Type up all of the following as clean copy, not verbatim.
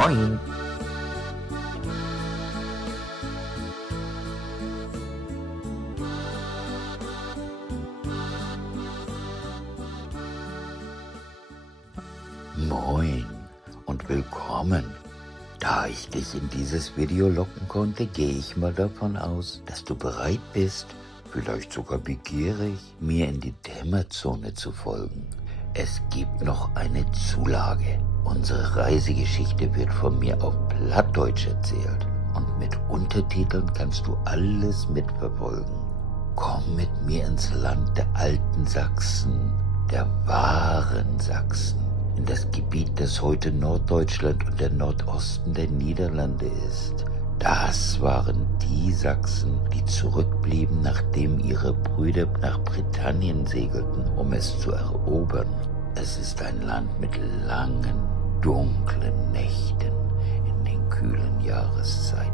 Moin! Moin und willkommen! Da ich dich in dieses Video locken konnte, gehe ich mal davon aus, dass du bereit bist, vielleicht sogar begierig, mir in die Dämmerzone zu folgen. Es gibt noch eine Zulage. Unsere Reisegeschichte wird von mir auf Plattdeutsch erzählt und mit Untertiteln kannst du alles mitverfolgen. Komm mit mir ins Land der alten Sachsen, der wahren Sachsen, in das Gebiet, das heute Norddeutschland und der Nordosten der Niederlande ist. Das waren die Sachsen, die zurückblieben, nachdem ihre Brüder nach Britannien segelten, um es zu erobern. Es ist ein Land mit langen, dunklen Nächten in den kühlen Jahreszeiten,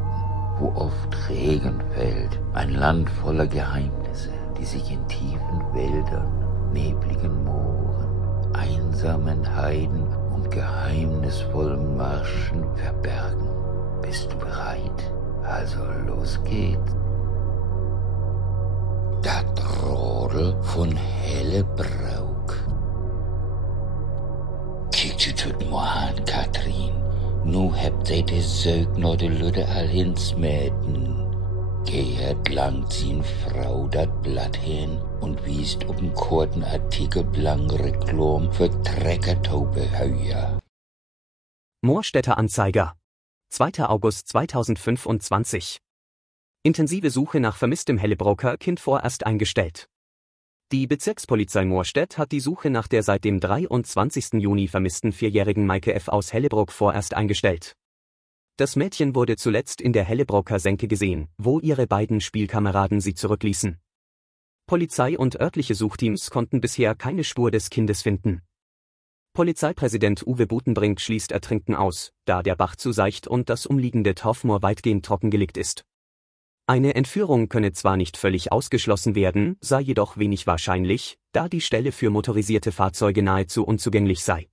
wo oft Regen fällt. Ein Land voller Geheimnisse, die sich in tiefen Wäldern, nebligen Mooren, einsamen Heiden und geheimnisvollen Marschen verbergen. Bist du bereit? Also los geht's. Das Rodel von Hellebrauck. Kijk je tot me aan, Katrien. Nu hebt zij de zeug naar de Ludde al hinsmeten. Geht langt sin Frau dat Blatt hin und wiest op een korten Artikel blank Reklam für Treckertaube Heuer. Moorstädter Anzeiger. 2. August 2025. Intensive Suche nach vermisstem Hellebraucker Kind vorerst eingestellt. Die Bezirkspolizei Moorstedt hat die Suche nach der seit dem 23. Juni vermissten 4-jährigen Maike F. aus Hellebrauck vorerst eingestellt. Das Mädchen wurde zuletzt in der Hellebraucker Senke gesehen, wo ihre beiden Spielkameraden sie zurückließen. Polizei und örtliche Suchteams konnten bisher keine Spur des Kindes finden. Polizeipräsident Uwe Butenbrink schließt Ertrinken aus, da der Bach zu seicht und das umliegende Torfmoor weitgehend trockengelegt ist. Eine Entführung könne zwar nicht völlig ausgeschlossen werden, sei jedoch wenig wahrscheinlich, da die Stelle für motorisierte Fahrzeuge nahezu unzugänglich sei.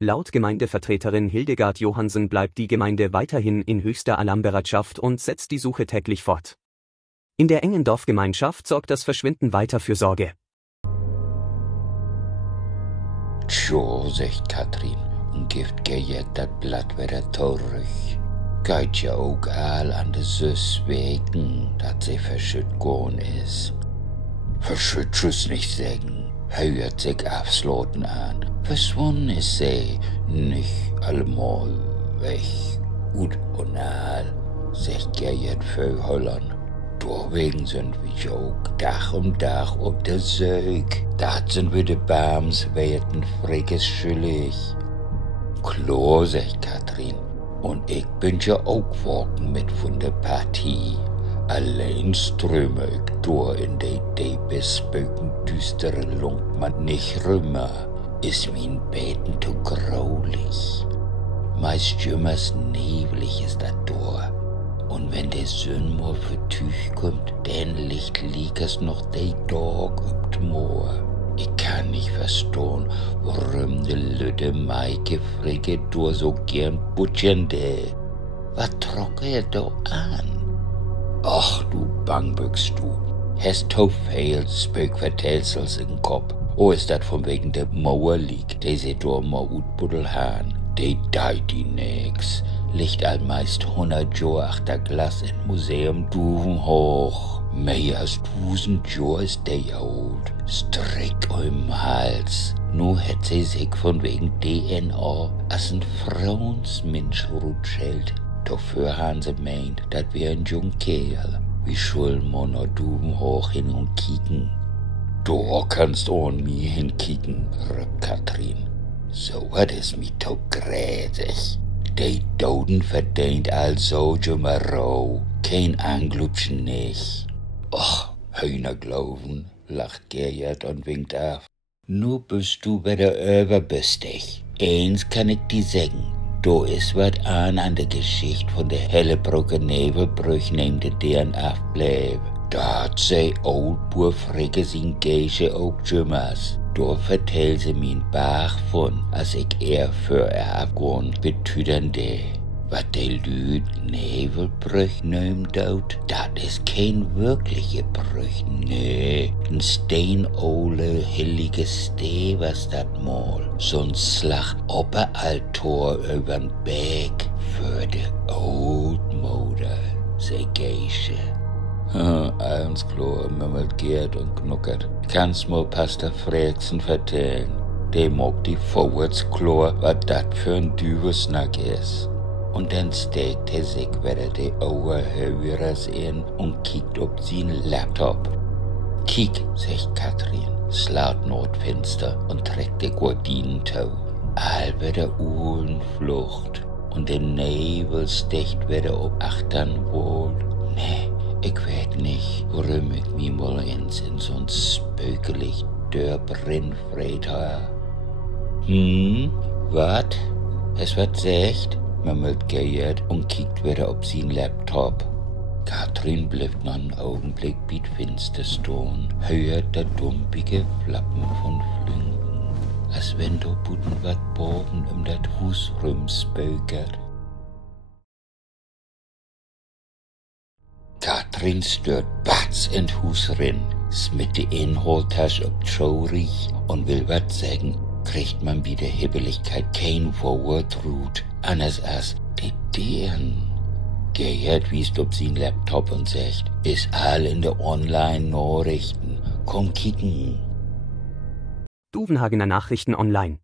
Laut Gemeindevertreterin Hildegard Johansen bleibt die Gemeinde weiterhin in höchster Alarmbereitschaft und setzt die Suche täglich fort. In der engen Dorfgemeinschaft sorgt das Verschwinden weiter für Sorge. Tjo, sagt Katrien, und gibt geht dat Blatt wieder zurück. Geht ja auch all an de Süß wegen, dat sie verschütt gorn is. Verschütt schuss nicht sagen, hört sich aufsloten an. Verschwunden ist sie, nicht allemal weg. Gut und all, sagt Gerrit für Holland. Deswegen sind wir auch Tag um Tag auf der Sög. Dat sind wir de Bams werden Freckes schuldig. Klar, sagt Katrien. Und ich bin ja auch walken mit von der Partie. Allein ströme ich durch in die bespuken düstere Lung, man nicht rümmer, ist mein Beten zu graulich. Meist jümmers neblig ist das durch. Und wenn der Sonne mal für Tüch kommt, dann liegt es noch der Tag auf dem Moor. Ich kann nicht verstehen, warum die Leute Maike Fricke durch so gern butchern de. Was trock er da an? Ach du Bangbüchs, du. Hast du viel Spökvertelsels im Kopf? Oh, ist dat von wegen der Mauer liegt, die sie da mal utbuddel han. Die deit die nix. Liegt all meist 100 Jahre achter Glas in Museum Duven hoch. Mehr als 1000 Jahre ist die alt. Strick im Hals. Nu hätt sie sich von wegen DNA als ein Frauensmensch rutschelt. Dafür haben sie meint, dat wär ein jung Kerl. Wie schul man noch Duven hoch hin und kicken. Da kannst du an mir hinkicken, rübt Katrien. So wat is mi to gräsig. Die Doden verdient also Jummerau. Kein Anglubschen nicht. Och, Hühner glauben, lacht Gerrit und winkt auf. Nu bist du wieder überbüstig. Eins kann ich dir sagen. Da ist wat an der Geschichte von der Hellebraucker Nebelbrüch, nehmt ihr deren aufbleib. Da hat sie Oldboer Fricke sin Geische auch Jummers. Da vertel sie min Bach von, als ich eher für abgehen betüdernde. Wat de Lüd Nebelbrüch nöm daut, dat is kein wirkliche Brüch, nee. N steinole heilige Stee was dat mal, so'n Slag Oberaltor übern Berg für de Oldmoder, se Geische. Eins klar, mümmelt Gerd und knuckert. Kannst mal Pastor Fredsen vertellen. De mag die vorwärts klar, wat dat für ein Düversnack is. Und dann steckt er sich wieder die Oberhörers in und kickt ob sin Laptop. Kick, sagt Katrin, slaut Nordfenster und trägt die Gardinentau. All wieder Uhlenflucht und der Nebel stecht wieder ob Achternwohl. Nee, ich weet nicht, warum ich mich mal in so'n spökelig Dörrbrenn freit ha. Wat? Es wird secht? Murmelt Gerd und kickt wieder auf sin Laptop. Katrin bleibt noch einen Augenblick bietfinster stehen, hört der dumpige Flappen von Flünken, als wenn da buten wat Boden das Hus rumspökert. Katrin stört batz in Hus rin, smitt die Inholtasche ob traurig und will wat sagen, kriegt man wieder Hibbeligkeit kein Forward Route, anders als die deren. Gerd wiest ob sin Laptop und sagt, ist all in der Online-Nachrichten, komm kicken. Duvenhagener Nachrichten online.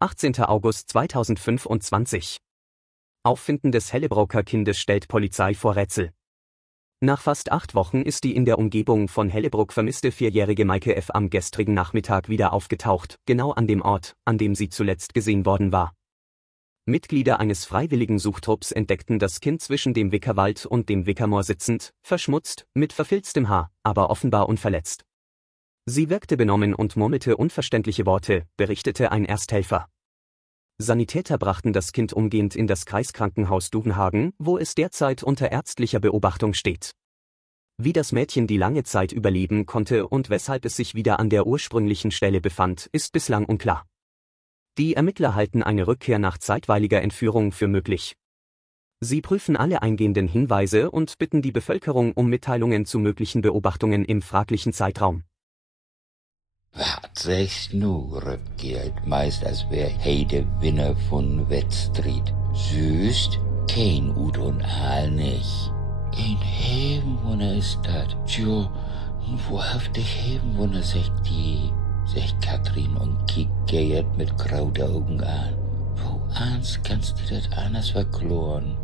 18. August 2025. Auffinden des Hellebroker Kindes stellt Polizei vor Rätsel. Nach fast 8 Wochen ist die in der Umgebung von Hellebrock vermisste 4-jährige Maike F. am gestrigen Nachmittag wieder aufgetaucht, genau an dem Ort, an dem sie zuletzt gesehen worden war. Mitglieder eines freiwilligen Suchtrupps entdeckten das Kind zwischen dem Wickerwald und dem Wickermoor sitzend, verschmutzt, mit verfilztem Haar, aber offenbar unverletzt. Sie wirkte benommen und murmelte unverständliche Worte, berichtete ein Ersthelfer. Sanitäter brachten das Kind umgehend in das Kreiskrankenhaus Duvenhagen, wo es derzeit unter ärztlicher Beobachtung steht. Wie das Mädchen die lange Zeit überleben konnte und weshalb es sich wieder an der ursprünglichen Stelle befand, ist bislang unklar. Die Ermittler halten eine Rückkehr nach zeitweiliger Entführung für möglich. Sie prüfen alle eingehenden Hinweise und bitten die Bevölkerung um Mitteilungen zu möglichen Beobachtungen im fraglichen Zeitraum. Wat sagst nu, Röpgerd, meist als wär Heide Winner von Wettstreet. Süßt, kein Ud und Aal nicht. Ein Hebenwunner ist dat. Tjo, wahrhaftig Hebenwunner, sagt Katrin und kickt Gerd mit grauen Augen an. Wo ans kannst du dat anders verkloren?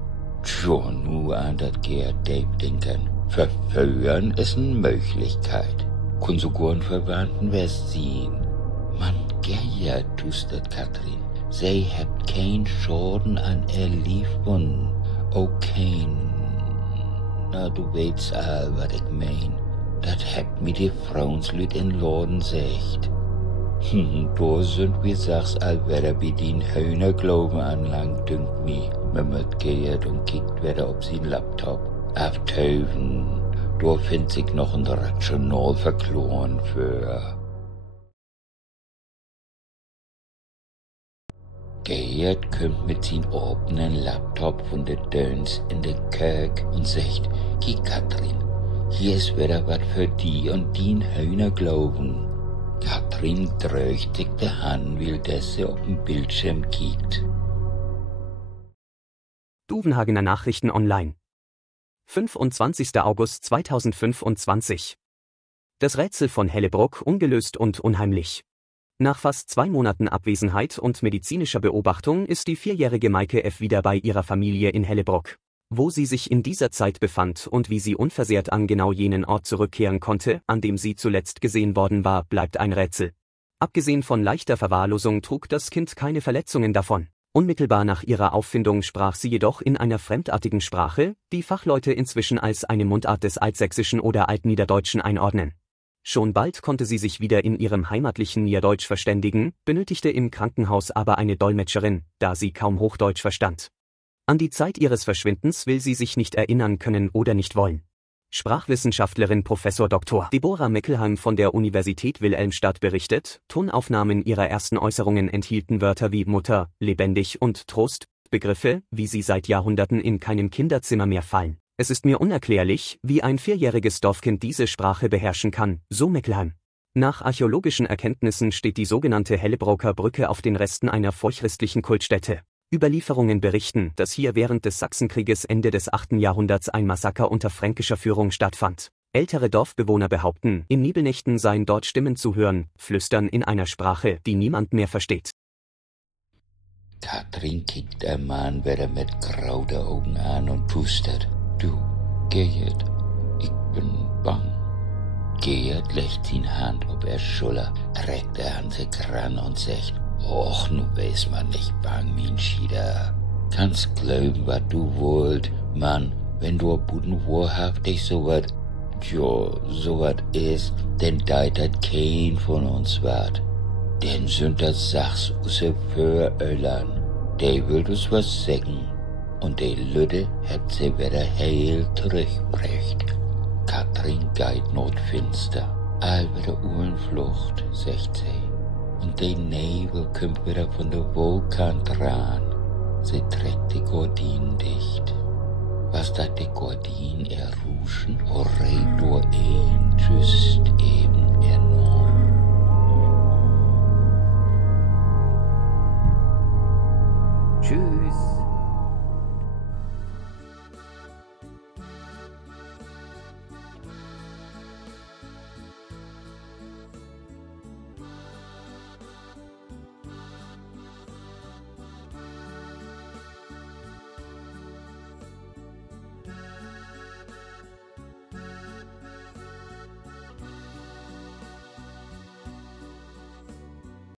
Tjo, nu an dat Gerd denken. Verführen ist ne Möglichkeit. Kun sogar einen Verwandten wirst sehen. Man, Gerd, tust dat, Katrin. Sie habt kein Schaden an ihr Leben. Oh, kein. Na, du weißt all, wat ich mein. Dat habt mir die Frauenslüt in Lorden secht. Da sind wir, sag's all, wer bei den Hühnerglauben anlangt, dünkt mi. Murmelt Gerd und kickt wieder auf sin Laptop. Auf Teufen. Da findet sich noch ein Rational verkloren für. Gerd kommt mit sin offenen Laptop von der Döns in der Kirk und sagt, Ki Katrin, hier ist wieder wat für die und din Hühner glauben. Katrin drückt sich die Hand, weil sie auf den Bildschirm kickt. Duvenhagener Nachrichten online. 25. August 2025. Das Rätsel von Hellebrock ungelöst und unheimlich. Nach fast 2 Monaten Abwesenheit und medizinischer Beobachtung ist die 4-jährige Maike F. wieder bei ihrer Familie in Hellebrock. Wo sie sich in dieser Zeit befand und wie sie unversehrt an genau jenen Ort zurückkehren konnte, an dem sie zuletzt gesehen worden war, bleibt ein Rätsel. Abgesehen von leichter Verwahrlosung trug das Kind keine Verletzungen davon. Unmittelbar nach ihrer Auffindung sprach sie jedoch in einer fremdartigen Sprache, die Fachleute inzwischen als eine Mundart des Altsächsischen oder Altniederdeutschen einordnen. Schon bald konnte sie sich wieder in ihrem heimatlichen Niederdeutsch verständigen, benötigte im Krankenhaus aber eine Dolmetscherin, da sie kaum Hochdeutsch verstand. An die Zeit ihres Verschwindens will sie sich nicht erinnern können oder nicht wollen. Sprachwissenschaftlerin Prof. Dr. Deborah Meckelheim von der Universität Wilhelmstadt berichtet, Tonaufnahmen ihrer ersten Äußerungen enthielten Wörter wie Mutter, lebendig und Trost, Begriffe, wie sie seit Jahrhunderten in keinem Kinderzimmer mehr fallen. Es ist mir unerklärlich, wie ein 4-jähriges Dorfkind diese Sprache beherrschen kann, so Meckelheim. Nach archäologischen Erkenntnissen steht die sogenannte Hellebroker Brücke auf den Resten einer vorchristlichen Kultstätte. Überlieferungen berichten, dass hier während des Sachsenkrieges Ende des 8. Jahrhunderts ein Massaker unter fränkischer Führung stattfand. Ältere Dorfbewohner behaupten, in Nebelnächten seien dort Stimmen zu hören, flüstern in einer Sprache, die niemand mehr versteht. Katrin kickt der Mann wieder mit grauen Augen an und pustet. Du, Gerrit, ich bin bang. Gerrit legt seine Hand auf er Schulter, trägt er an sich ran und sagt, Och, nu weiß man nicht bang, mein Schieder. Kannst glauben, wat du wollt, Mann, wenn du buten wahrhaftig so wat is, denn deit dat kein von uns wat. Denn sind das Sachs usse Föhröllern, der will uns was sägen, und der Lüde hat sie wieder heil zurückbrecht. Katrin geht notfinster, all wieder Uhrenflucht, sagt sie. Und der Nebel kommt wieder von der Vulkan dran. Sie trägt die Gordinen dicht. Was da die Gordinen erruschen, horreit nur just eben enorm. Tschüss.